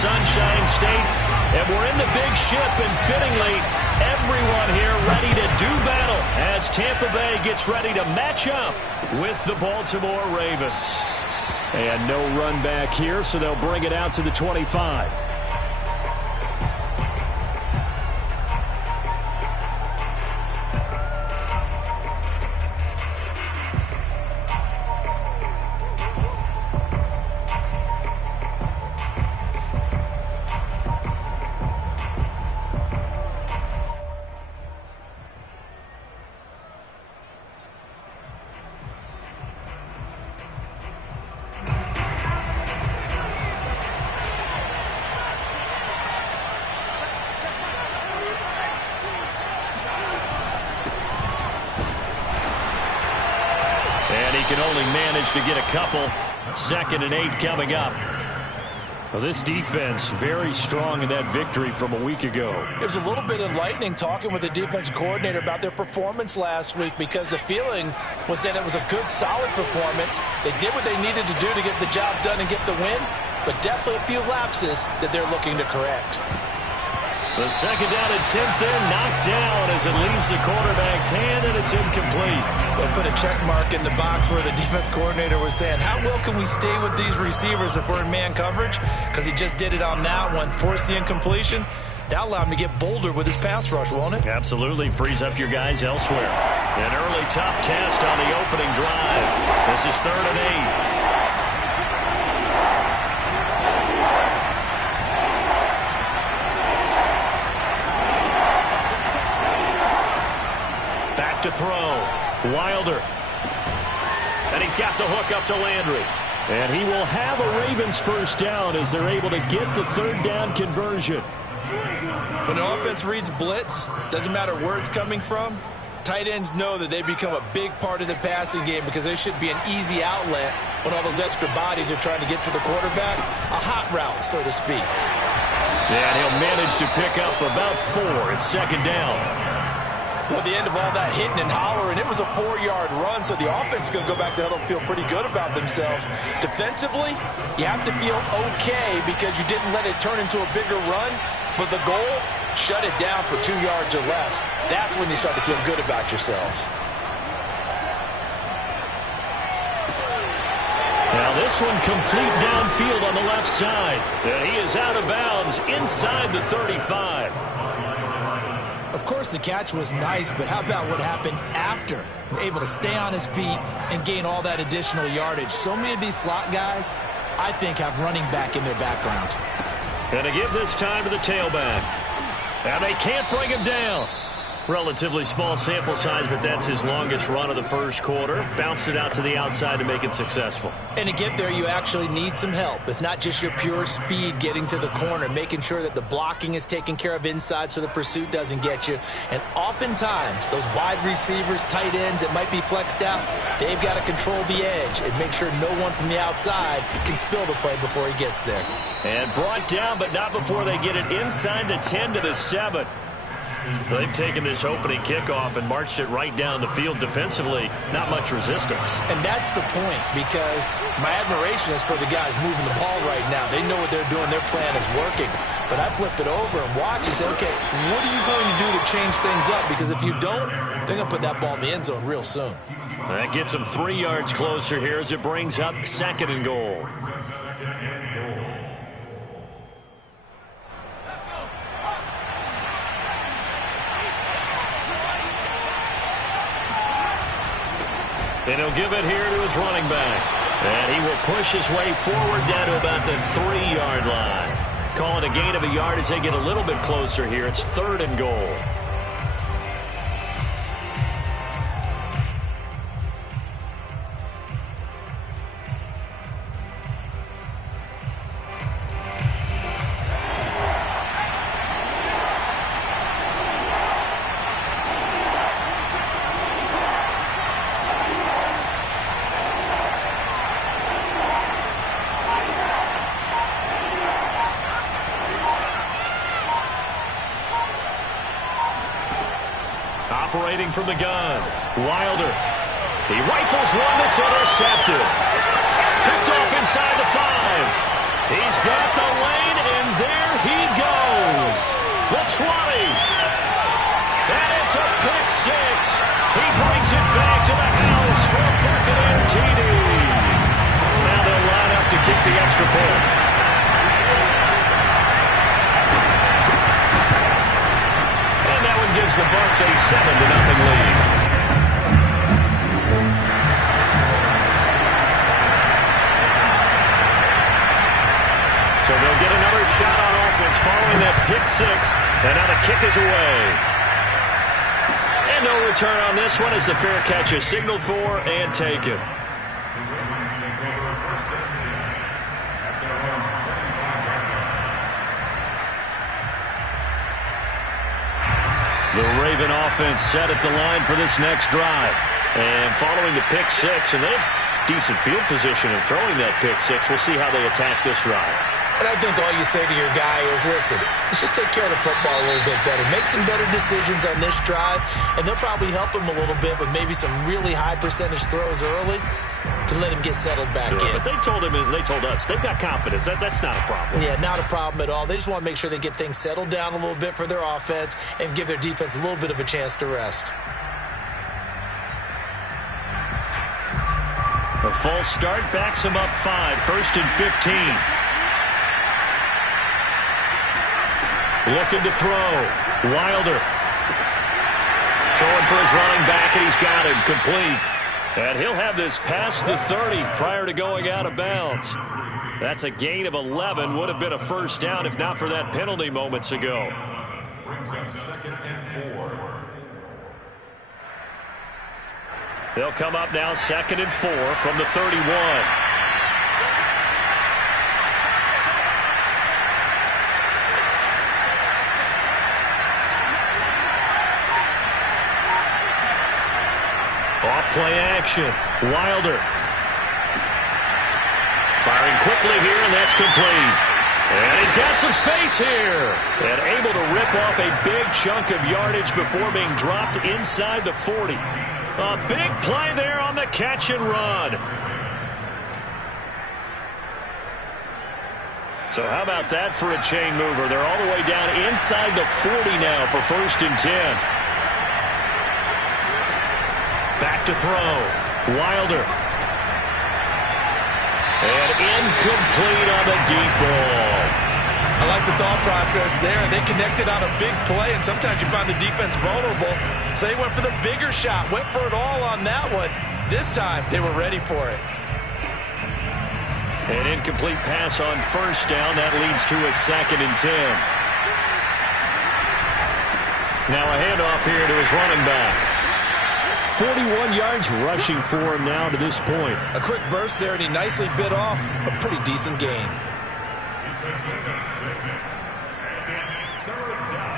Sunshine State, and we're in the big ship, and fittingly, everyone here ready to do battle as Tampa Bay gets ready to match up with the Baltimore Ravens. And no run back here, so they'll bring it out to the 25. Can only manage to get a couple. 2nd and 8 coming up. Well, this defense very strong in that victory from a week ago. It was a little bit enlightening talking with the defense coordinator about their performance last week, because the feeling was that it was a good, solid performance. They did what they needed to do to get the job done and get the win, but definitely a few lapses that they're looking to correct. The 2nd down and 10th in, knocked down as it leaves the quarterback's hand, and it's incomplete. They'll put a check mark in the box where the defense coordinator was saying, how well can we stay with these receivers if we're in man coverage? Because he just did it on that one, forced the incompletion. That'll allow him to get bolder with his pass rush, won't it? Absolutely, frees up your guys elsewhere. An early tough test on the opening drive. This is 3rd and 8. To throw. Wilder. And he's got the hook up to Landry. And he will have a Ravens first down as they're able to get the 3rd down conversion. When the offense reads blitz, doesn't matter where it's coming from, tight ends know that they become a big part of the passing game, because they should be an easy outlet when all those extra bodies are trying to get to the quarterback. A hot route, so to speak. Yeah, and he'll manage to pick up about 4 at 2nd down. Well, at the end of all that hitting and hollering, it was a 4-yard run, so the offense is going to go back to huddle and feel pretty good about themselves. Defensively, you have to feel okay because you didn't let it turn into a bigger run, but the goal, shut it down for 2 yards or less. That's when you start to feel good about yourselves. Now this one complete downfield on the left side. And he is out of bounds inside the 35. Of course, the catch was nice, but how about what happened after? Able to stay on his feet and gain all that additional yardage. So many of these slot guys, I think, have running back in their background. And to give this time to the tailback. And they can't bring him down. Relatively small sample size, but that's his longest run of the first quarter. Bounced it out to the outside to make it successful. And to get there, you actually need some help. It's not just your pure speed getting to the corner, making sure that the blocking is taken care of inside so the pursuit doesn't get you. And oftentimes, those wide receivers, tight ends that might be flexed out, they've got to control the edge and make sure no one from the outside can spill the play before he gets there. And brought down, but not before they get it inside the 10 to the 7. They've taken this opening kickoff and marched it right down the field defensively. Not much resistance. And that's the point, because my admiration is for the guys moving the ball right now. They know what they're doing. Their plan is working. But I flip it over and watch and say, okay, what are you going to do to change things up? Because if you don't, they're going to put that ball in the end zone real soon. That gets them 3 yards closer here as it brings up 2nd and goal. And he'll give it here to his running back. And he will push his way forward down to about the 3-yard line. Calling a gain of a yard as they get a little bit closer here. It's 3rd and goal. Operating from the gun, Wilder. He rifles one that's intercepted. Picked off inside the 5. He's got the lane, and And it's a pick six. He brings it back to the house for a Buccaneer TD. Now they'll line up to kick the extra point. And that one gives the Bucs a 7-0 lead. So they'll get another shot on offense following that pick six. And now the kick is away. And no return on this one as the fair catch is signaled for and taken. The Raven offense set at the line for this next drive. And following the pick six, and they have decent field position in throwing that pick six. We'll see how they attack this drive. And I think all you say to your guy is, listen, let's just take care of the football a little bit better. Make some better decisions on this drive, and they'll probably help him a little bit with maybe some really high percentage throws early to let him get settled back in. But they told him and they told us they've got confidence. That's not a problem. Yeah, not a problem at all. They just want to make sure they get things settled down a little bit for their offense and give their defense a little bit of a chance to rest. A false start backs him up 5, 1st and 15. Looking to throw. Wilder. Throwing for his running back, and he's got him complete. And he'll have this past the 30 prior to going out of bounds. That's a gain of 11. Would have been a first down if not for that penalty moments ago. Brings up 2nd and 4. They'll come up now 2nd and 4 from the 31. Off-play action. Wilder. Firing quickly here, and that's complete. And he's got some space here. And able to rip off a big chunk of yardage before being dropped inside the 40. A big play there on the catch and run. So how about that for a chain mover? They're all the way down inside the 40 now for 1st and 10. Back to throw. Wilder. And incomplete on the deep ball. I like the thought process there. They connected on a big play, and sometimes you find the defense vulnerable. So they went for the bigger shot, went for it all on that one. This time, they were ready for it. An incomplete pass on 1st down. That leads to a 2nd and 10. Now a handoff here to his running back. 41 yards rushing for him now to this point. A quick burst there, and he nicely bit off a pretty decent gain. It's a gain of 6, and it's 3rd down.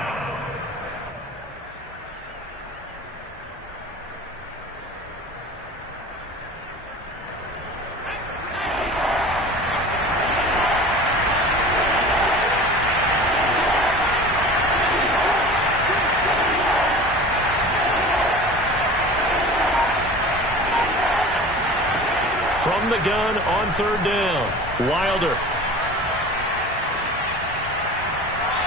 From the gun on 3rd down. Wilder.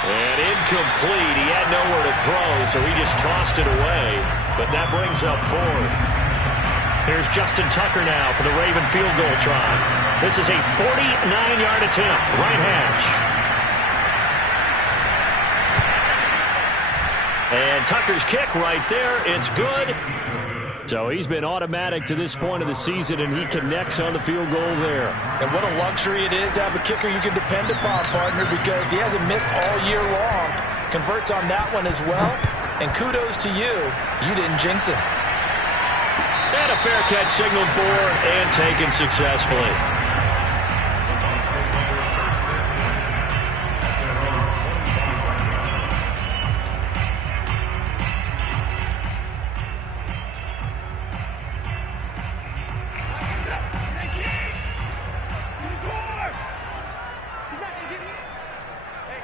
And incomplete. He had nowhere to throw, so he just tossed it away. But that brings up 4th. Here's Justin Tucker now for the Raven field goal try. This is a 49-yard attempt. Right hash. And Tucker's kick right there. It's good. So he's been automatic to this point of the season, and he connects on the field goal there. And what a luxury it is to have a kicker you can depend upon, partner, because he hasn't missed all year long. Converts on that one as well. And kudos to you. You didn't jinx him. And a fair catch signaled for and taken successfully.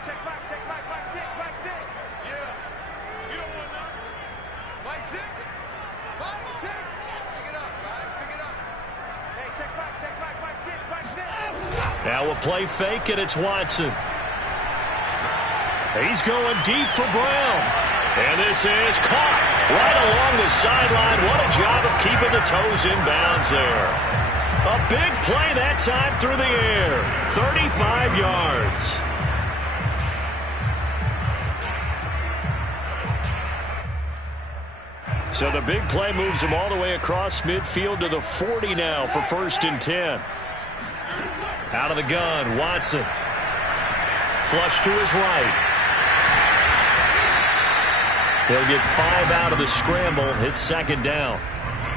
Check back. Now a play fake, and it's Watson. He's going deep for Brown. And this is caught right along the sideline. What a job of keeping the toes in bounds there. A big play that time through the air. 35 yards. So the big play moves him all the way across midfield to the 40 now for 1st and 10. Out of the gun, Watson. Flush to his right. He'll get 5 out of the scramble. It's 2nd down.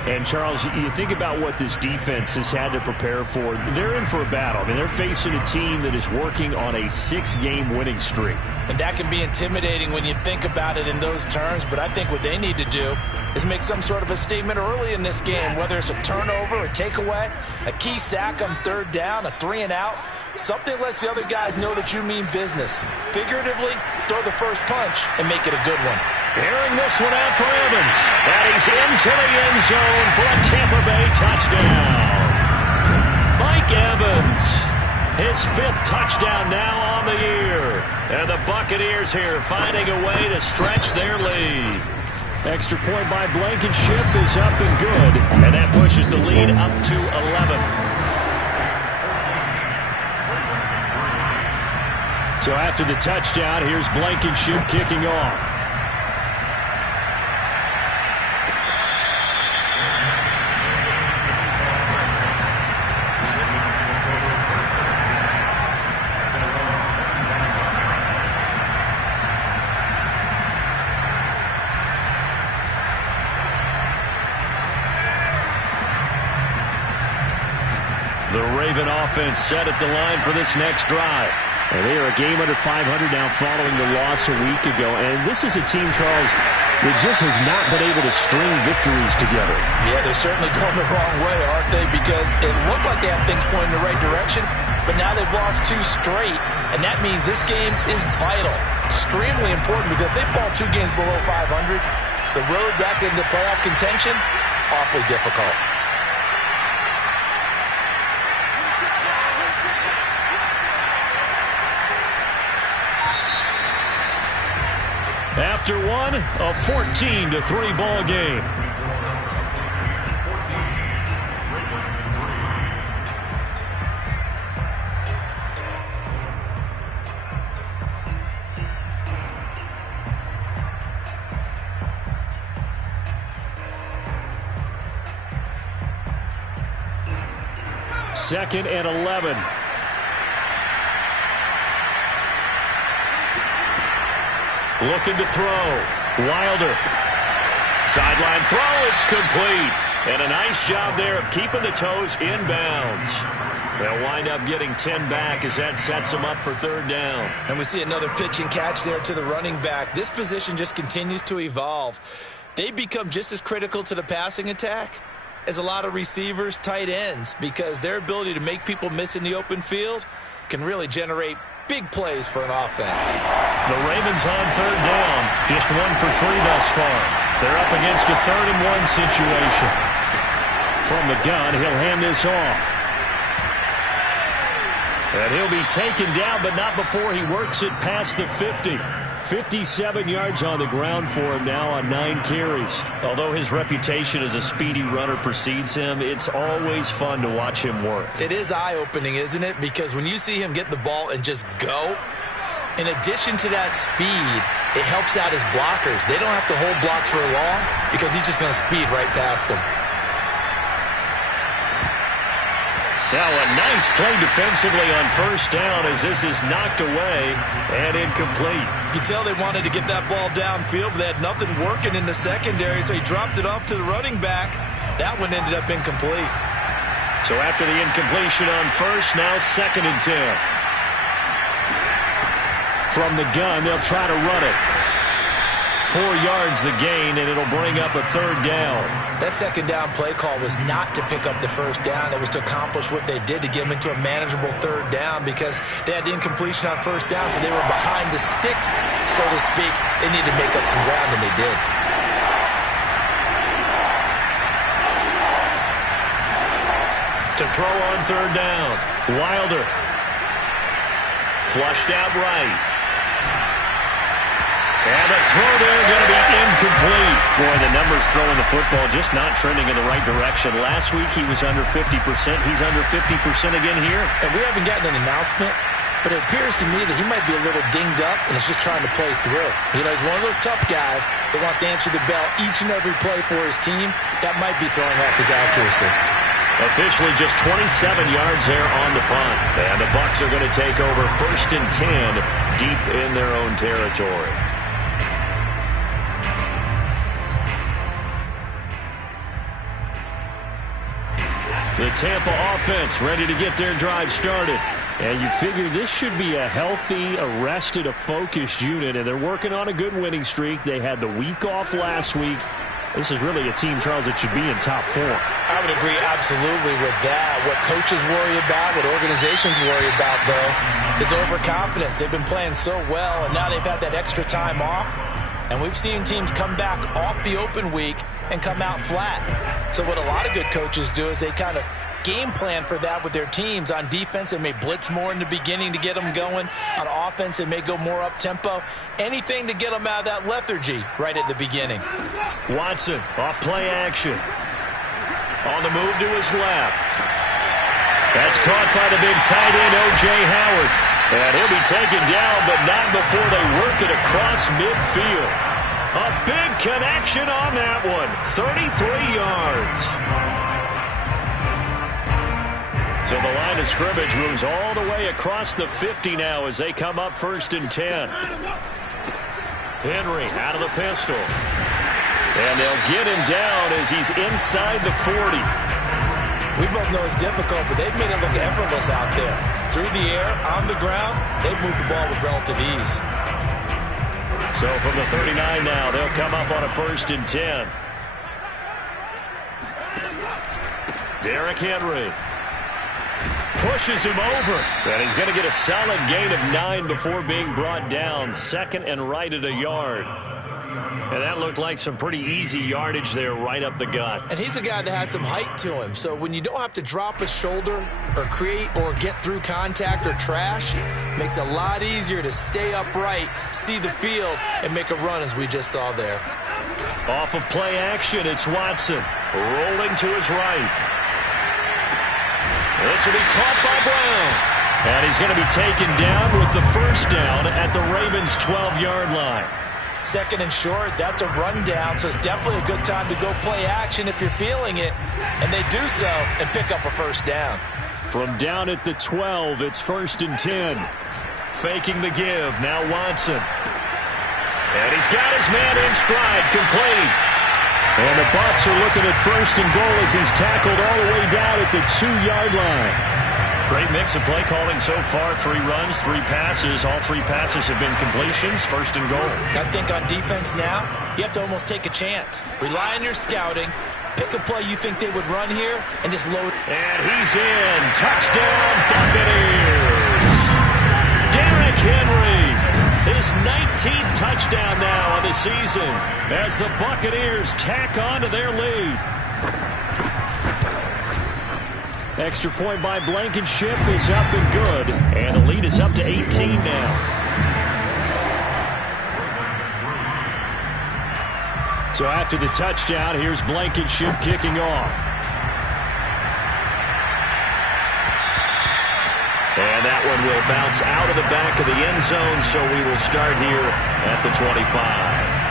And, Charles, you think about what this defense has had to prepare for. They're in for a battle. I mean, they're facing a team that is working on a 6-game winning streak. And that can be intimidating when you think about it in those terms. But I think what they need to do is make some sort of a statement early in this game, whether it's a turnover, a takeaway, a key sack on 3rd down, a 3-and-out. Something lets the other guys know that you mean business. Figuratively, throw the first punch and make it a good one. Hearing this one out for Evans. And he's into the end zone for a Tampa Bay touchdown. Mike Evans, his 5th touchdown now on the year. And the Buccaneers here finding a way to stretch their lead. Extra point by Blankenship is up and good. And that pushes the lead up to 11. So after the touchdown, here's Blankenship kicking off. The Raven offense set at the line for this next drive. And they are a game under 500 now following the loss a week ago. And this is a team, Charles, that just has not been able to string victories together. Yeah, they're certainly going the wrong way, aren't they? Because it looked like they have things pointing in the right direction, but now they've lost 2 straight. And that means this game is vital, extremely important, because if they fall 2 games below 500, the road back into playoff contention, awfully difficult. After one, a 14-3 ball game. Second and 11. Looking to throw. Wilder. Sideline throw. It's complete. And a nice job there of keeping the toes inbounds. They'll wind up getting 10 back as that sets them up for 3rd down. And we see another pitch and catch there to the running back. This position just continues to evolve. They become just as critical to the passing attack as a lot of receivers, tight ends, because their ability to make people miss in the open field can really generate big plays for an offense. The Ravens on 3rd down. Just 1 for 3 thus far. They're up against a 3rd and 1 situation. From the gun, he'll hand this off. And he'll be taken down, but not before he works it past the 50. 57 yards on the ground for him now on 9 carries. Although his reputation as a speedy runner precedes him, it's always fun to watch him work. It is eye-opening, isn't it? Because when you see him get the ball and just go, in addition to that speed, it helps out his blockers. They don't have to hold blocks for long because he's just going to speed right past them. Now a nice play defensively on 1st down as this is knocked away and incomplete. You can tell they wanted to get that ball downfield, but they had nothing working in the secondary, so he dropped it off to the running back. That one ended up incomplete. So after the incompletion on 1st, now 2nd and 10. From the gun, they'll try to run it. 4 yards the gain, and it'll bring up a 3rd down. That 2nd down play call was not to pick up the 1st down. It was to accomplish what they did to get them into a manageable 3rd down because they had the incompletion on 1st down, so they were behind the sticks, so to speak. They needed to make up some ground, and they did. To throw on 3rd down. Wilder. Flushed out right. And the throw there going to be incomplete. Boy, the numbers throwing the football just not trending in the right direction. Last week he was under 50%. He's under 50% again here. And we haven't gotten an announcement, but it appears to me that he might be a little dinged up and is just trying to play through. You know, he's one of those tough guys that wants to answer the bell each and every play for his team. That might be throwing off his accuracy. Officially just 27 yards there on the punt. And the Bucs are going to take over 1st and 10 deep in their own territory. The Tampa offense ready to get their drive started. And you figure this should be a healthy, a focused unit. And they're working on a good winning streak. They had the week off last week. This is really a team, Charles, that should be in top 4. I would agree absolutely with that. What coaches worry about, what organizations worry about, though, is overconfidence. They've been playing so well, and now they've had that extra time off. And we've seen teams come back off the open week and come out flat. So what a lot of good coaches do is they kind of game plan for that with their teams. On defense, they may blitz more in the beginning to get them going. On offense, they may go more up-tempo. Anything to get them out of that lethargy right at the beginning. Watson off play action. On the move to his left. That's caught by the big tight end, O.J. Howard. And he'll be taken down, but not before they work it across midfield. A big connection on that one. 33 yards. So the line of scrimmage moves all the way across the 50 now as they come up 1st and 10. Henry out of the pistol. And they'll get him down as he's inside the 40. We both know it's difficult, but they've made it look effortless out there. Through the air, on the ground, they've moved the ball with relative ease. So from the 39 now, they'll come up on a 1st and 10. Derrick Henry pushes him over. And he's going to get a solid gain of 9 before being brought down. 2nd and right at a yard. And that looked like some pretty easy yardage there right up the gut. And he's a guy that has some height to him. So when you don't have to drop a shoulder or create or get through contact or trash, makes it a lot easier to stay upright, see the field, and make a run as we just saw there. Off of play action, it's Watson rolling to his right. This will be caught by Brown. And he's going to be taken down with the 1st down at the Ravens' 12-yard line. 2nd and short, that's a rundown, so it's definitely a good time to go play action if you're feeling it. And they do so and pick up a 1st down. From down at the 12, it's 1st and 10. Faking the give, now Watson. And he's got his man in stride, complete. And the Bucs are looking at 1st and goal as he's tackled all the way down at the 2-yard line. Great mix of play calling so far. 3 runs, 3 passes. All 3 passes have been completions. 1st and goal. I think on defense now, you have to almost take a chance. Rely on your scouting. Pick a play you think they would run here and just load. And he's in. Touchdown, Buccaneers. Derrick Henry. His 19th touchdown now on the season as the Buccaneers tack on to their lead. Extra point by Blankenship is up and good. And the lead is up to 18 now. So after the touchdown, here's Blankenship kicking off. And that one will bounce out of the back of the end zone, so we will start here at the 25.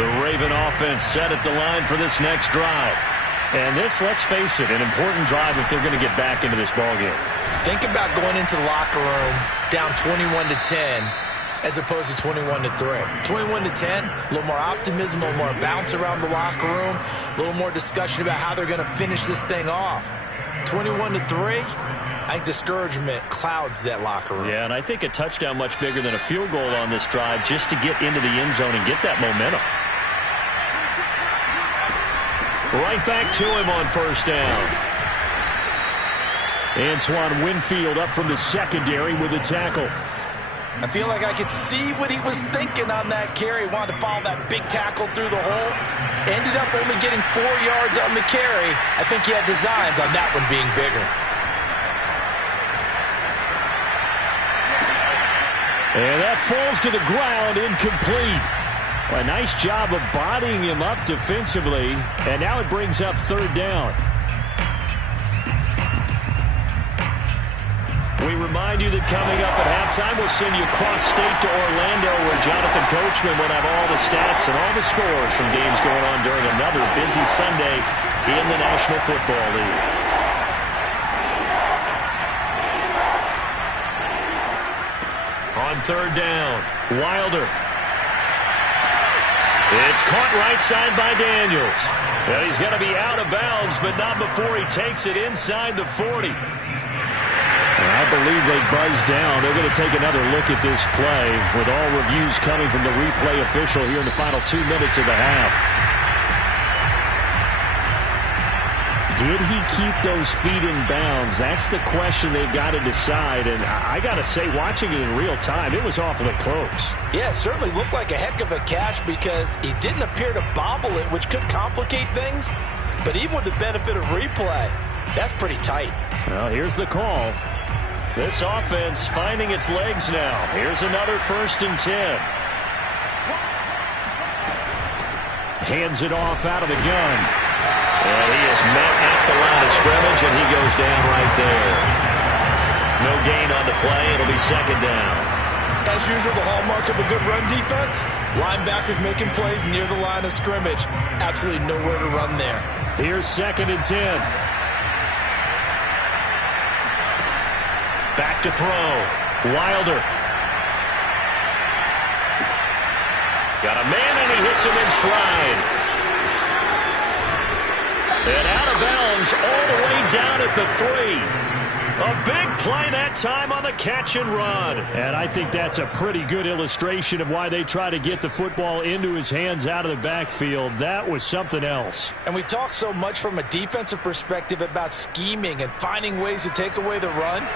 The Raven offense set at the line for this next drive. And this, let's face it, an important drive if they're going to get back into this ballgame. Think about going into the locker room down 21-10 as opposed to 21-3. 21-10, a little more optimism, a little more bounce around the locker room, a little more discussion about how they're going to finish this thing off. 21-3, I think discouragement clouds that locker room. Yeah, and I think a touchdown much bigger than a field goal on this drive just to get into the end zone and get that momentum. Right back to him on first down. Antoine Winfield up from the secondary with a tackle. I feel like I could see what he was thinking on that carry. Wanted to follow that big tackle through the hole. Ended up only getting 4 yards on the carry. I think he had designs on that one being bigger. And that falls to the ground, incomplete. A nice job of bodying him up defensively. And now it brings up third down. We remind you that coming up at halftime, we'll send you cross-state to Orlando, where Jonathan Coachman will have all the stats and all the scores from games going on during another busy Sunday in the National Football League. On third down, Wilder. It's caught right side by Daniels. Well, he's going to be out of bounds, but not before he takes it inside the 40. I believe they buzzed down. They're going to take another look at this play with all reviews coming from the replay official here in the final 2 minutes of the half. Did he keep those feet in bounds? That's the question they've got to decide. And I got to say, watching it in real time, it was awfully close. Yeah, it certainly looked like a heck of a catch because he didn't appear to bobble it, which could complicate things. But even with the benefit of replay, that's pretty tight. Well, here's the call. This offense finding its legs now. Here's another 1st and 10. Hands it off out of the gun. And he is met at the line of scrimmage, and he goes down right there. No gain on the play. It'll be second down. As usual, the hallmark of a good run defense, linebackers making plays near the line of scrimmage. Absolutely nowhere to run there. Here's 2nd and 10. Back to throw. Wilder. Got a man, and he hits him in stride. And out of bounds all the way down at the 3. A big play that time on the catch and run. And I think that's a pretty good illustration of why they try to get the football into his hands out of the backfield. That was something else. And we talk so much from a defensive perspective about scheming and finding ways to take away the run.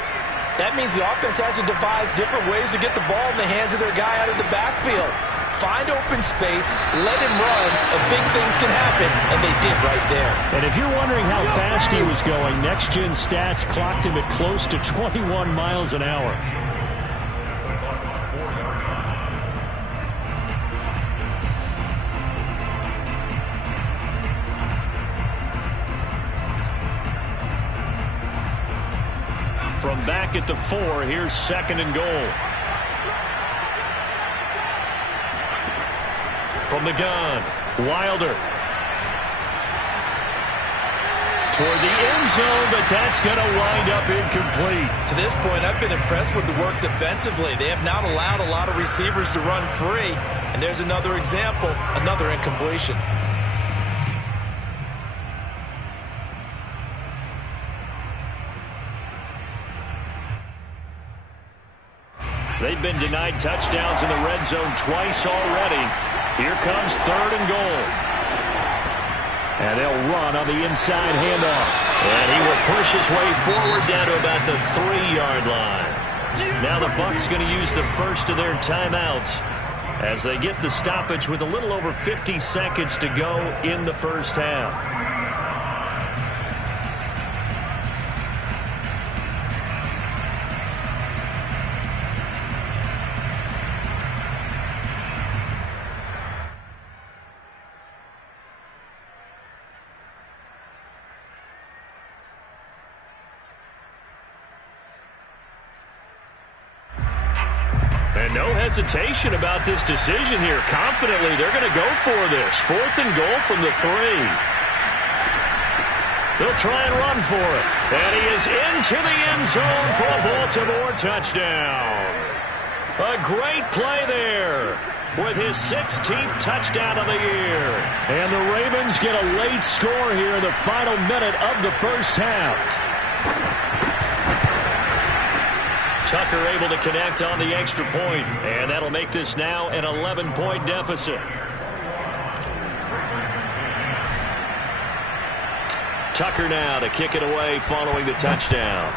That means the offense has to devise different ways to get the ball in the hands of their guy out of the backfield. Find open space, let him run, and big things can happen, and they did right there. And if you're wondering how fast he was going, Next Gen Stats clocked him at close to 21 miles an hour. From back at the 4, here's 2nd and goal. From the gun, Wilder. Toward the end zone, but that's going to wind up incomplete. To this point, I've been impressed with the work defensively. They have not allowed a lot of receivers to run free. And there's another example, another incompletion. They've been denied touchdowns in the red zone twice already. Here comes 3rd and goal. And they'll run on the inside handoff. And he will push his way forward down to about the 3-yard line. Now the Bucs going to use the first of their timeouts as they get the stoppage with a little over 50 seconds to go in the first half. And no hesitation about this decision here. Confidently, they're going to go for this. 4th and goal from the 3. They'll try and run for it. And he is into the end zone for a Baltimore touchdown. A great play there with his 16th touchdown of the year. And the Ravens get a late score here in the final minute of the first half. Tucker able to connect on the extra point, and that'll make this now an 11-point deficit. Tucker now to kick it away following the touchdown.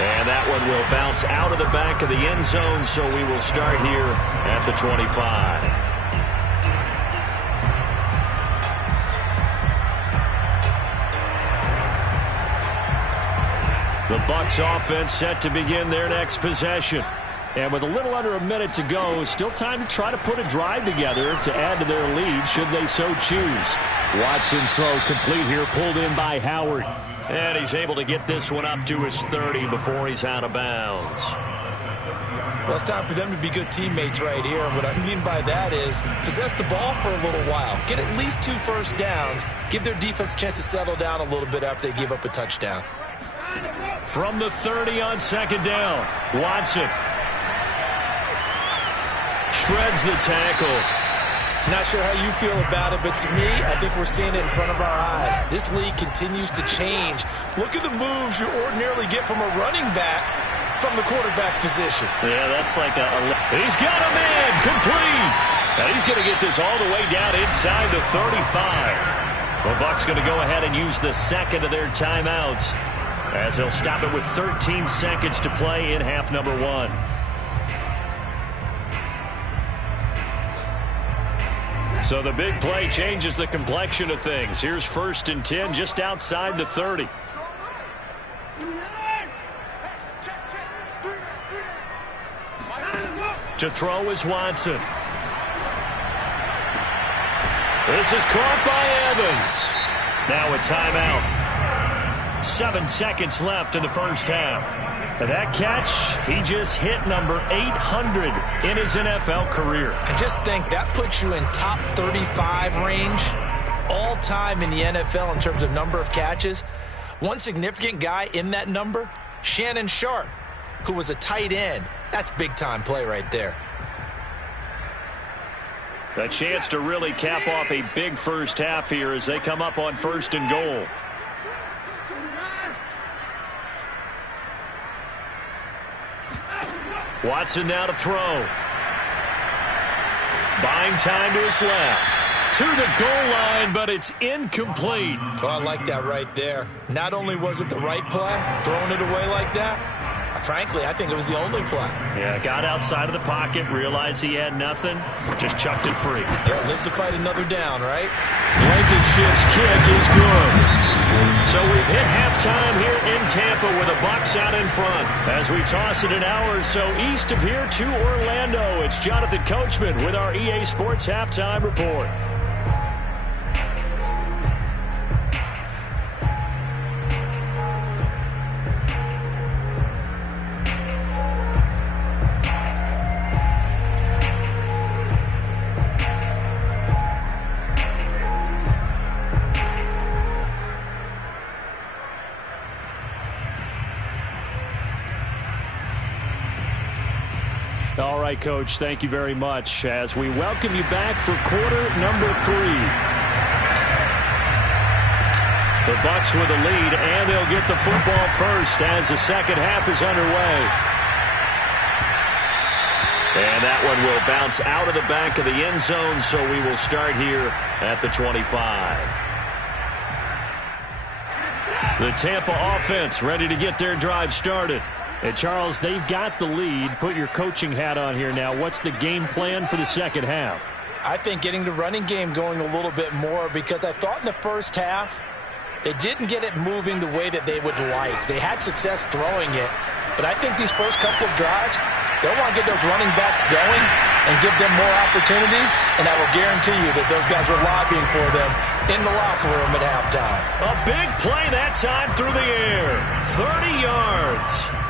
And that one will bounce out of the back of the end zone, so we will start here at the 25. The Bucs offense set to begin their next possession. And with a little under a minute to go, still time to try to put a drive together to add to their lead should they so choose. Watson's throw complete here, pulled in by Howard. And he's able to get this one up to his 30 before he's out of bounds. Well, it's time for them to be good teammates right here. And what I mean by that is possess the ball for a little while. Get at least 2 first downs. Give their defense a chance to settle down a little bit after they give up a touchdown. From the 30 on second down, Watson shreds the tackle. Not sure how you feel about it, but to me, I think we're seeing it in front of our eyes. This league continues to change. Look at the moves you ordinarily get from a running back from the quarterback position. Yeah, that's like he's got a man complete. And he's going to get this all the way down inside the 35. The Bucs going to go ahead and use the second of their timeouts as they'll stop it with 13 seconds to play in half number 1. So the big play changes the complexion of things. Here's 1st and 10 just outside the 30. To throw is Watson. This is caught by Evans. Now a timeout. 7 seconds left in the first half. For that catch, he just hit number 800 in his NFL career. And just think, that puts you in top 35 range all time in the NFL in terms of number of catches. One significant guy in that number, Shannon Sharp, who was a tight end. That's big-time play right there. A chance to really cap off a big first half here as they come up on 1st and goal. Watson now to throw. Buying time to his left. To the goal line, but it's incomplete. Oh, I like that right there. Not only was it the right play, throwing it away like that, frankly, I think it was the only play. Yeah, got outside of the pocket, realized he had nothing, just chucked it free. Yeah, live to fight another down, right? Blankenship's kick is good. So we've hit halftime here in Tampa with the Bucs out in front. As we toss it an hour or so east of here to Orlando, it's Jonathan Coachman with our EA Sports Halftime Report. All right, Coach, thank you very much as we welcome you back for quarter number 3. The Bucs with the lead, and they'll get the football first as the second half is underway. And that one will bounce out of the back of the end zone, so we will start here at the 25. The Tampa offense ready to get their drive started. And Charles, they've got the lead. Put your coaching hat on here now. What's the game plan for the second half? I think getting the running game going a little bit more, because I thought in the first half they didn't get it moving the way that they would like. They had success throwing it, but I think these first couple of drives, they'll want to get those running backs going and give them more opportunities, and I will guarantee you that those guys were lobbying for them in the locker room at halftime. A big play that time through the air. 30 yards.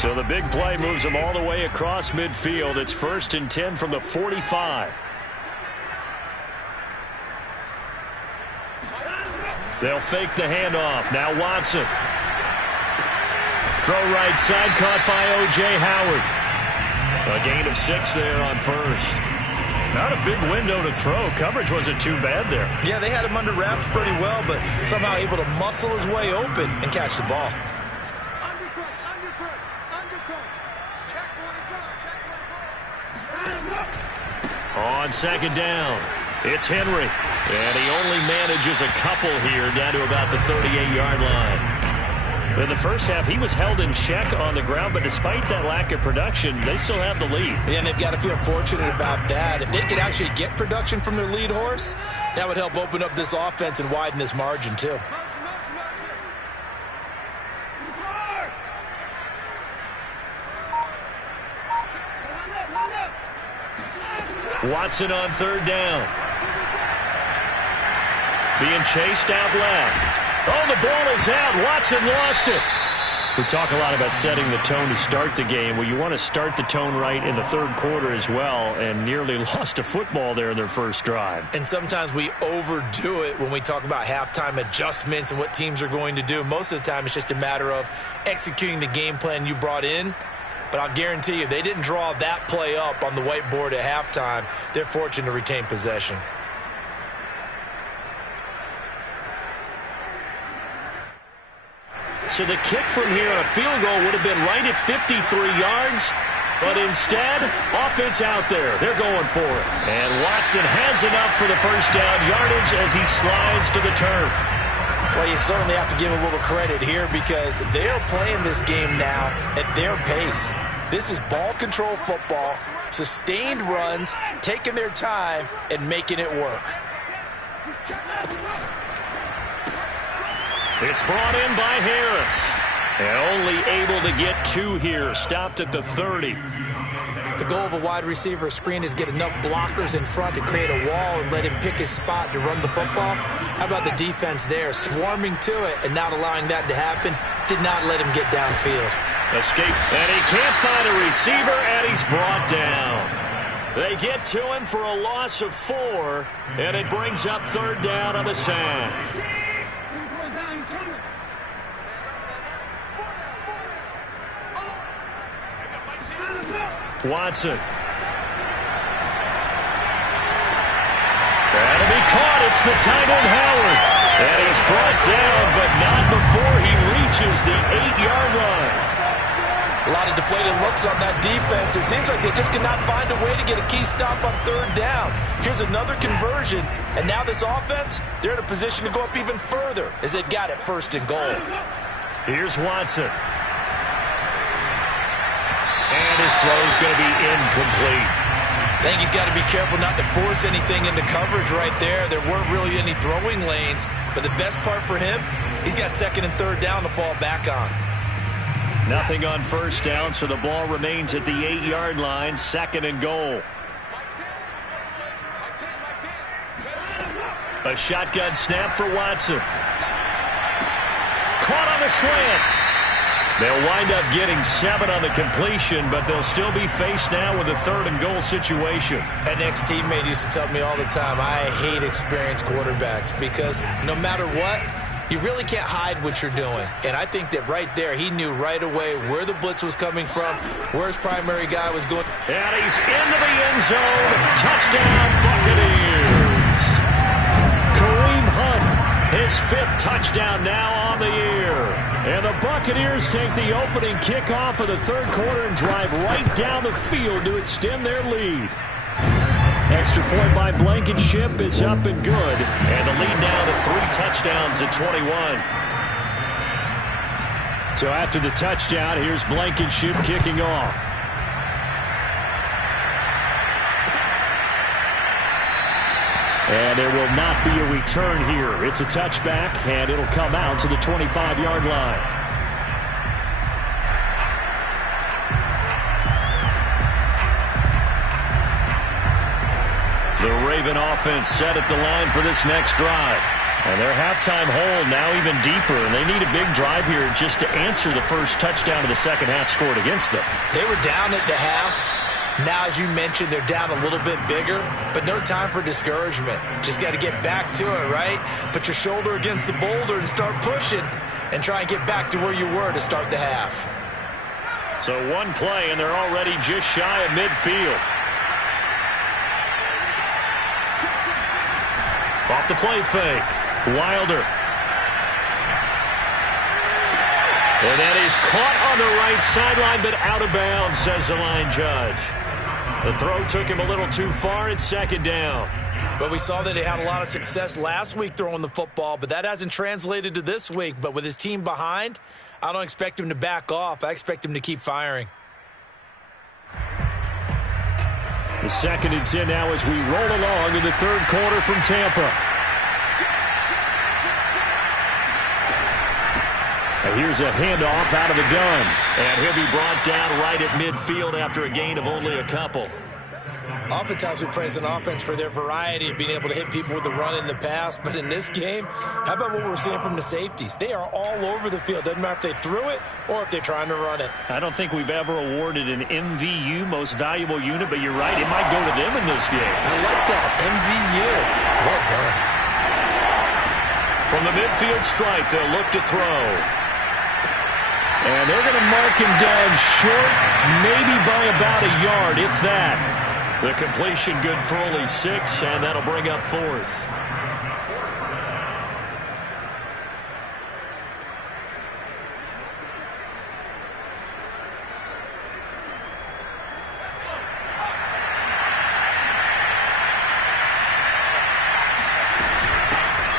So the big play moves them all the way across midfield. It's 1st and 10 from the 45. They'll fake the handoff. Now Watson. Throw right side, caught by O.J. Howard. A gain of 6 there on first. Not a big window to throw. Coverage wasn't too bad there. Yeah, they had him under wraps pretty well, but somehow able to muscle his way open and catch the ball. On second down, it's Henry. And he only manages a couple here down to about the 38-yard line. In the first half, he was held in check on the ground, but despite that lack of production, they still have the lead. Yeah, and they've got to feel fortunate about that. If they could actually get production from their lead horse, that would help open up this offense and widen this margin, too. Watson on third down. Being chased out left. Oh, the ball is out. Watson lost it. We talk a lot about setting the tone to start the game. Well, you want to start the tone right in the third quarter as well, and nearly lost a football there in their first drive. And sometimes we overdo it when we talk about halftime adjustments and what teams are going to do. Most of the time, it's just a matter of executing the game plan you brought in. But I'll guarantee you, they didn't draw that play up on the whiteboard at halftime. They're fortunate to retain possession. So the kick from here on a field goal would have been right at 53 yards. But instead, offense out there. They're going for it. And Watson has enough for the first down yardage as he slides to the turf. Well, you certainly have to give a little credit here because they are playing this game now at their pace. This is ball control football, sustained runs, taking their time, and making it work. It's brought in by Harris. And only able to get 2 here. Stopped at the 30. The goal of a wide receiver screen is get enough blockers in front to create a wall and let him pick his spot to run the football. How about the defense there, swarming to it and not allowing that to happen? Did not let him get downfield. Escape, and he can't find a receiver, and he's brought down. They get to him for a loss of 4, and it brings up third down on the sack. Watson. That'll be caught. It's the tight end, Howard. And he's brought down, but not before he reaches the 8-yard line. A lot of deflated looks on that defense. It seems like they just cannot find a way to get a key stop on third down. Here's another conversion, and now this offense, they're in a position to go up even further as they've got it first and goal. Here's Watson. And his throw's going to be incomplete. I think he's got to be careful not to force anything into coverage right there. There weren't really any throwing lanes, but the best part for him, he's got second and third down to fall back on. Nothing on first down, so the ball remains at the 8-yard line, second and goal. A shotgun snap for Watson. Caught on the slant. They'll wind up getting 7 on the completion, but they'll still be faced now with a third and goal situation. An ex-teammate used to tell me all the time, I hate experienced quarterbacks because no matter what, you really can't hide what you're doing. And I think that right there, he knew right away where the blitz was coming from, where his primary guy was going. And he's into the end zone. Touchdown, Buccaneers. Kareem Hunt, his 5th touchdown now on the year. And the Buccaneers take the opening kickoff of the third quarter and drive right down the field to extend their lead. Extra point by Blankenship is up and good. And the lead now to 3 touchdowns at 21. So after the touchdown, here's Blankenship kicking off. And there will not be a return here. It's a touchback, and it'll come out to the 25-yard line. The Raven offense set at the line for this next drive. And their halftime hole now even deeper, and they need a big drive here just to answer the first touchdown of the second half scored against them. They were down at the half. Now, as you mentioned, they're down a little bit bigger, but no time for discouragement. Just got to get back to it, right? Put your shoulder against the boulder and start pushing and try and get back to where you were to start the half. So one play, and they're already just shy of midfield. Off the play fake. Wilder. And that is caught on the right sideline, but out of bounds, says the line judge. The throw took him a little too far. It's second down. But we saw that he had a lot of success last week throwing the football, but that hasn't translated to this week. But with his team behind, I don't expect him to back off. I expect him to keep firing. The 2nd and 10 now as we roll along in the third quarter from Tampa. And here's a handoff out of the gun. And he'll be brought down right at midfield after a gain of only a couple. Oftentimes we praise an offense for their variety of being able to hit people with the run in the pass. But in this game, how about what we're seeing from the safeties? They are all over the field. Doesn't matter if they threw it or if they're trying to run it. I don't think we've ever awarded an MVU, most valuable unit, but you're right. It might go to them in this game. I like that. MVU. Well done. From the midfield stripe, they'll look to throw. And they're going to mark him down short, maybe by about a yard, if that. The completion good for only 6, and that'll bring up 4th.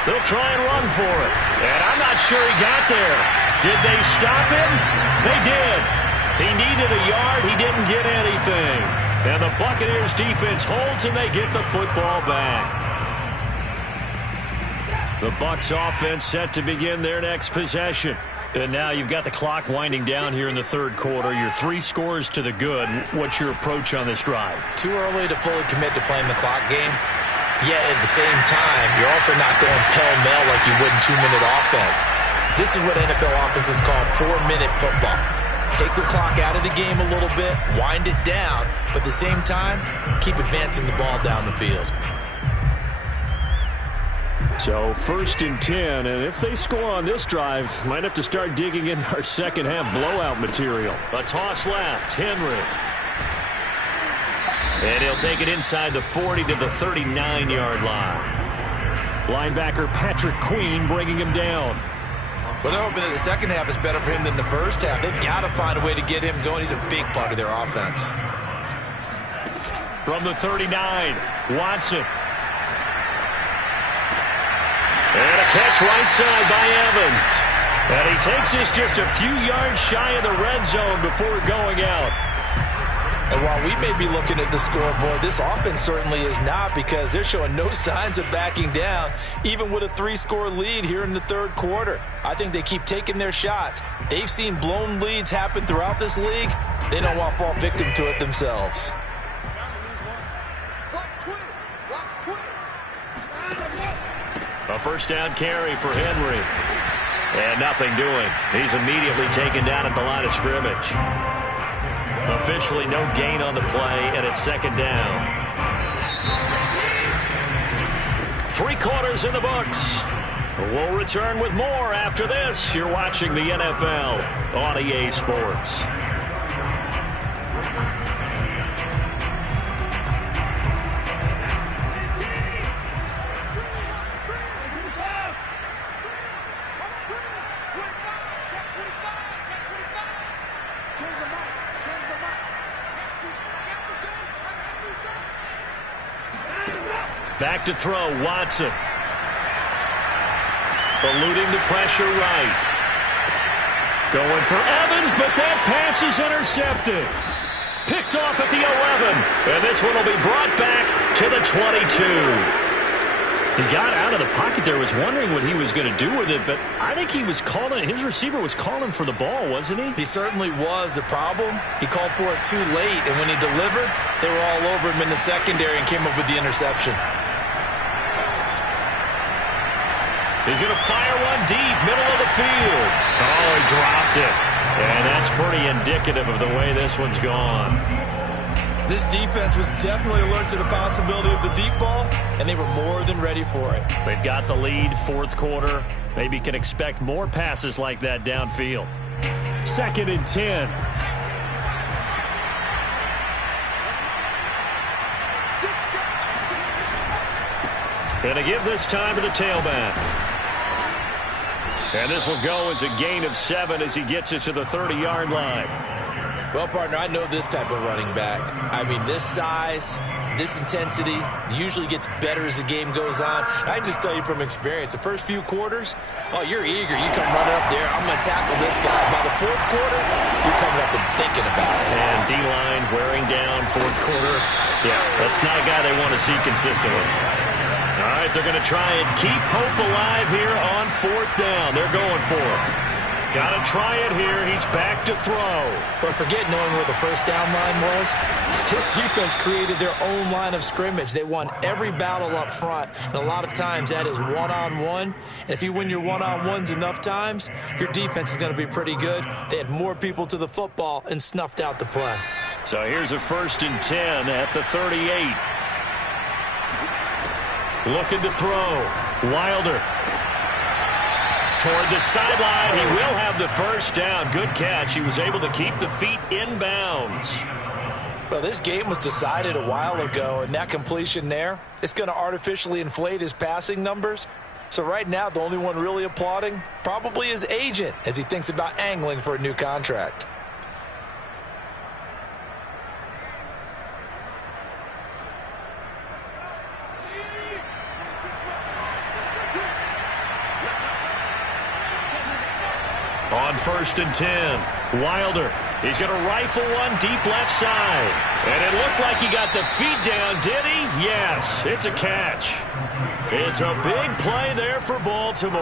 They'll try and run for it. And I'm not sure he got there. Did they stop him? They did. He needed a yard. He didn't get anything. And the Buccaneers defense holds, and they get the football back. The Bucs offense set to begin their next possession. And now you've got the clock winding down here in the third quarter. You're 3 scores to the good. What's your approach on this drive? Too early to fully commit to playing the clock game. Yet at the same time, you're also not going pell-mell like you would in 2-minute offense. This is what NFL offenses call 4-minute football. Take the clock out of the game a little bit, wind it down, but at the same time, keep advancing the ball down the field. So 1st and 10, and if they score on this drive, might have to start digging in our second half blowout material. A toss left, Henry. And he'll take it inside the 40 to the 39-yard line. Linebacker Patrick Queen bringing him down. Well, they're hoping that the second half is better for him than the first half. They've got to find a way to get him going. He's a big part of their offense. From the 39, Watson. And a catch right side by Evans. And he takes this just a few yards shy of the red zone before going out. And while we may be looking at the scoreboard, this offense certainly is not, because they're showing no signs of backing down, even with a 3-score lead here in the third quarter. I think they keep taking their shots. They've seen blown leads happen throughout this league. They don't want to fall victim to it themselves. A first down carry for Henry. And nothing doing. He's immediately taken down at the line of scrimmage. Officially no gain on the play, and it's second down. 3 quarters in the books. We'll return with more after this. You're watching the NFL on EA Sports. Back to throw, Watson. Eluding the pressure right. Going for Evans, but that pass is intercepted. Picked off at the 11. And this one will be brought back to the 22. He got out of the pocket there, was wondering what he was going to do with it, but I think he was calling, his receiver was calling for the ball, wasn't he? He certainly was. The problem, he called for it too late, and when he delivered, they were all over him in the secondary and came up with the interception. He's going to fire one deep, middle of the field. Oh, he dropped it. And that's pretty indicative of the way this one's gone. This defense was definitely alert to the possibility of the deep ball, and they were more than ready for it. They've got the lead, fourth quarter. Maybe can expect more passes like that downfield. 2nd and 10. Going to give this time to the tailback. And this will go as a gain of 7 as he gets it to the 30-yard line. Well, partner, I know this type of running back. I mean, this size, this intensity usually gets better as the game goes on. I can just tell you from experience, the first few quarters, oh, you're eager. You come running up there, I'm going to tackle this guy. By the fourth quarter, you're coming up and thinking about it. And D-line wearing down, fourth quarter. Yeah, that's not a guy they want to see consistently. All right, they're going to try and keep hope alive here on 4th down. They're going for it. Got to try it here. He's back to throw. But forget knowing where the first down line was. This defense created their own line of scrimmage. They won every battle up front, and a lot of times that is one-on-one. And if you win your one-on-ones enough times, your defense is going to be pretty good. They had more people to the football and snuffed out the play. So here's a 1st and 10 at the 38. Looking to throw. Wilder. Toward the sideline. He will have the first down. Good catch. He was able to keep the feet in bounds. Well, this game was decided a while ago, and that completion there, it's going to artificially inflate his passing numbers. So right now, the only one really applauding probably his agent as he thinks about angling for a new contract. On 1st and 10, Wilder. He's going to rifle one deep left side. And it looked like he got the feet down, did he? Yes, it's a catch. It's a big play there for Baltimore.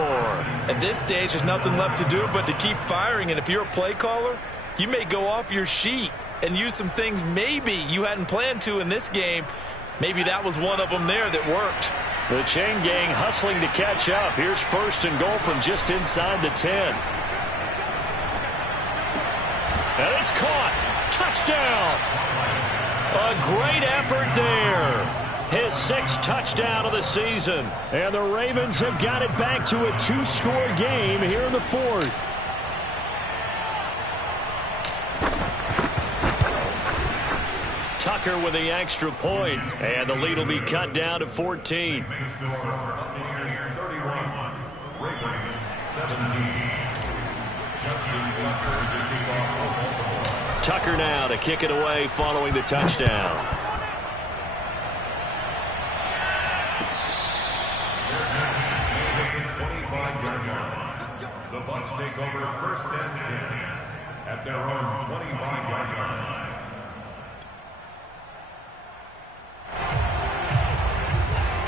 At this stage, there's nothing left to do but to keep firing. And if you're a play caller, you may go off your sheet and use some things maybe you hadn't planned to in this game. Maybe that was one of them there that worked. The chain gang hustling to catch up. Here's 1st and goal from just inside the 10. And it's caught. Touchdown. A great effort there. His 6th touchdown of the season. And the Ravens have got it back to a 2-score game here in the 4th. Tucker with the extra point. And the lead will be cut down to 14. Ravens 17. Tucker now to kick it away following the touchdown. The Bucs take over 1st and 10 at their own 25-yard line.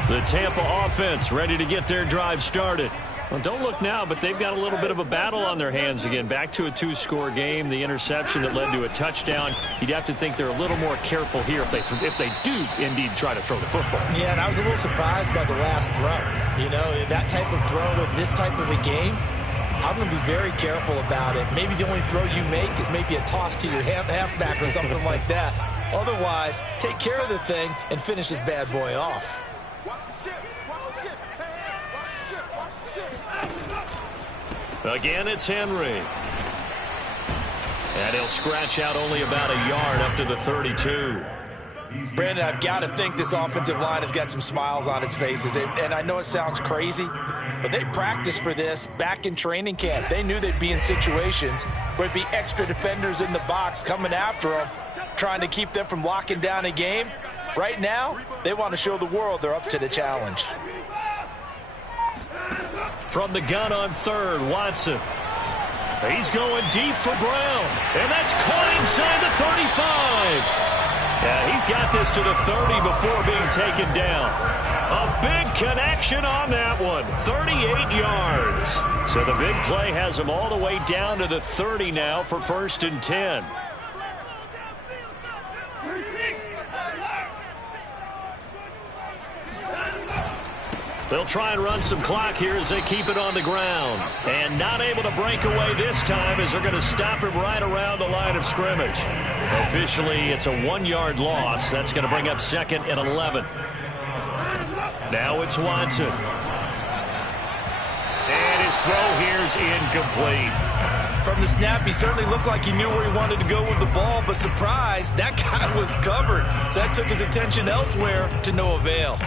The Tampa offense ready to get their drive started. Well, don't look now, but they've got a little bit of a battle on their hands again. Back to a 2-score game. The interception that led to a touchdown. You'd have to think they're a little more careful here if they do indeed try to throw the football. Yeah, and I was a little surprised by the last throw. You know, that type of throw in this type of a game, I'm going to be very careful about it. Maybe the only throw you make is maybe a toss to your halfback or something like that. Otherwise, take care of the thing and finish this bad boy off. Again, it's Henry. And he'll scratch out only about a yard up to the 32. Brandon, I've got to think this offensive line has got some smiles on its faces. And I know it sounds crazy, but they practiced for this back in training camp. They knew they'd be in situations where there'd be extra defenders in the box coming after them, trying to keep them from locking down a game. Right now, they want to show the world they're up to the challenge. From the gun on 3rd, Watson. He's going deep for Brown. And that's caught inside the 35. Yeah, he's got this to the 30 before being taken down. A big connection on that one. 38 yards. So the big play has him all the way down to the 30 now for 1st and 10. They'll try and run some clock here as they keep it on the ground. And not able to break away this time as they're going to stop him right around the line of scrimmage. Officially, it's a 1-yard loss. That's going to bring up 2nd and 11. Now it's Watson. And his throw here's incomplete. From the snap, he certainly looked like he knew where he wanted to go with the ball, but surprise, that guy was covered. So that took his attention elsewhere to no avail.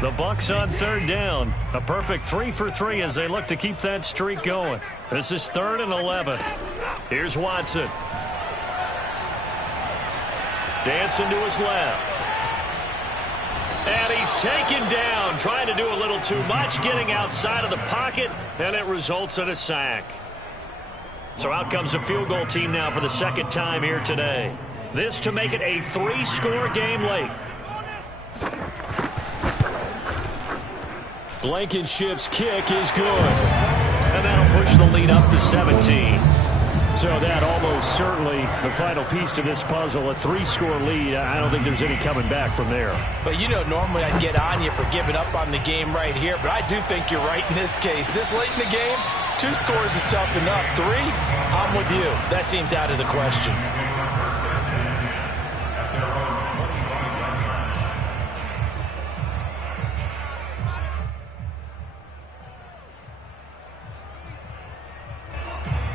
The Bucs on 3rd down. A perfect 3 for 3 as they look to keep that streak going. This is 3rd and 11. Here's Watson. Dancing to his left. And he's taken down, trying to do a little too much, getting outside of the pocket, and it results in a sack. So out comes a field goal team now for the 2nd time here today. This to make it a 3-score game late. Blankenship's kick is good. And that'll push the lead up to 17. So that almost certainly the final piece to this puzzle, a 3-score lead. I don't think there's any coming back from there. But, you know, normally I'd get on you for giving up on the game right here, but I do think you're right in this case. This late in the game, 2 scores is tough enough. 3, I'm with you. That seems out of the question.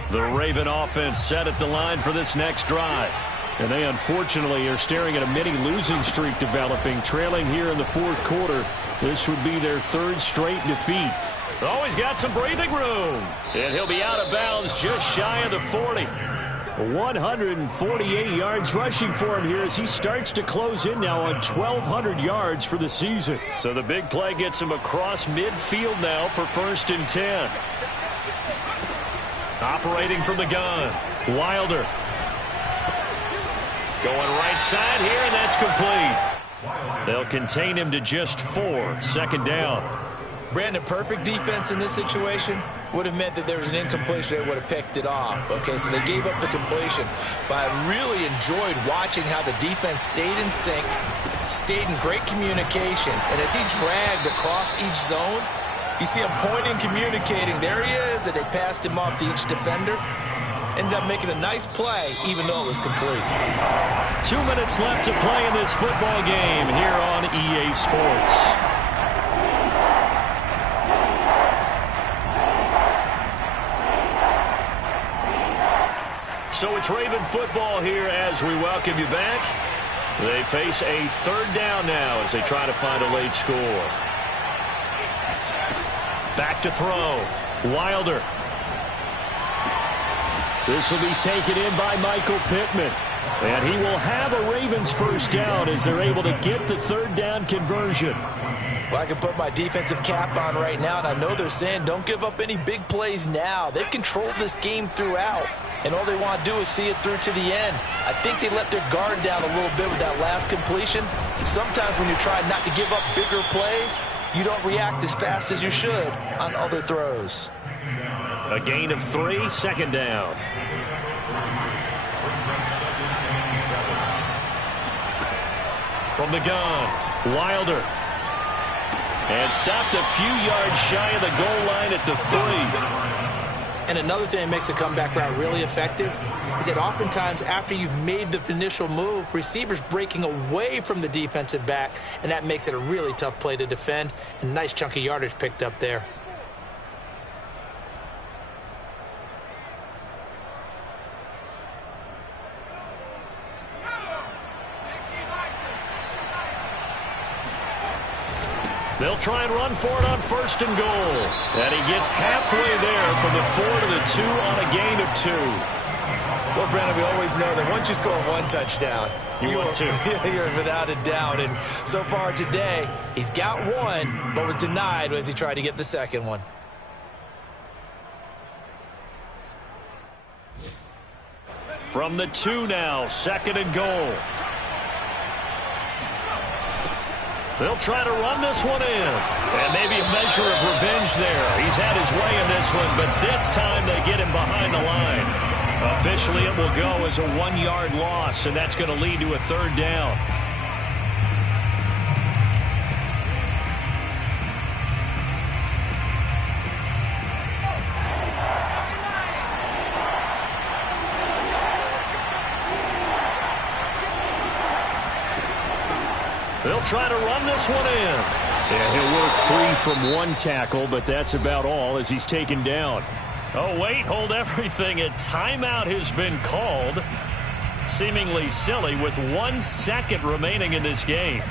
The Raven offense set at the line for this next drive. And they unfortunately are staring at a mini losing streak developing, trailing here in the 4th quarter. This would be their 3rd straight defeat. Oh, he's got some breathing room. And he'll be out of bounds just shy of the 40. 148 yards rushing for him here as he starts to close in now on 1,200 yards for the season. So the big play gets him across midfield now for 1st and 10. Operating from the gun, Wilder. Going right side here, and that's complete. They'll contain him to just 4, 2nd down. Brandon, perfect defense in this situation would have meant that there was an incompletion. They would have picked it off. Okay, so they gave up the completion. But I really enjoyed watching how the defense stayed in sync, stayed in great communication. And as he dragged across each zone, you see him pointing, communicating. There he is, and they passed him off to each defender. Ended up making a nice play, even though it was complete. 2 minutes left to play in this football game here on EA Sports. So it's Raven football here as we welcome you back. They face a 3rd down now as they try to find a late score. Back to throw. Wilder. This will be taken in by Michael Pittman. And he will have a Ravens 1st down as they're able to get the 3rd down conversion. Well, I can put my defensive cap on right now, and I know they're saying don't give up any big plays now. They've controlled this game throughout, and all they want to do is see it through to the end. I think they let their guard down a little bit with that last completion. Sometimes when you try not to give up bigger plays, you don't react as fast as you should on other throws. A gain of 3, 2nd down. From the gun, Wilder. And stopped a few yards shy of the goal line at the 3. And another thing that makes a comeback route really effective is that oftentimes after you've made the initial move, receivers breaking away from the defensive back, and that makes it a really tough play to defend. A nice chunk of yardage picked up there. They'll try and run for it on 1st and goal. And he gets halfway there from the 4 to the 2 on a gain of 2. Well, Brandon, we always know that once you score 1 touchdown, you want 2. You're without a doubt. And so far today, he's got 1, but was denied as he tried to get the 2nd one. From the 2 now, 2nd and goal. They'll try to run this one in. And maybe a measure of revenge there. He's had his way in this one, but this time they get him behind the line. Officially, it will go as a 1-yard loss, and that's going to lead to a 3rd down. They'll try to run this one in. Yeah, he'll work free from one tackle, but that's about all as he's taken down. Oh, wait, hold everything. A timeout has been called. Seemingly silly with 1 second remaining in this game.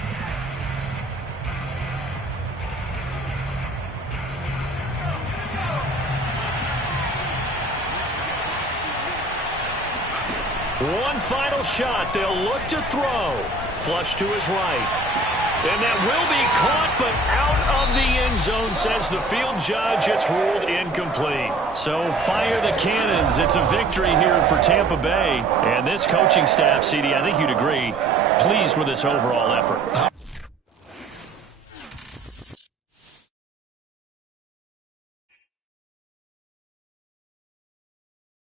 One final shot. They'll look to throw. Flush to his right. And that will be caught, but out of the end zone, says the field judge. It's ruled incomplete. So fire the cannons. It's a victory here for Tampa Bay. And this coaching staff, CD, I think you'd agree, pleased with this overall effort.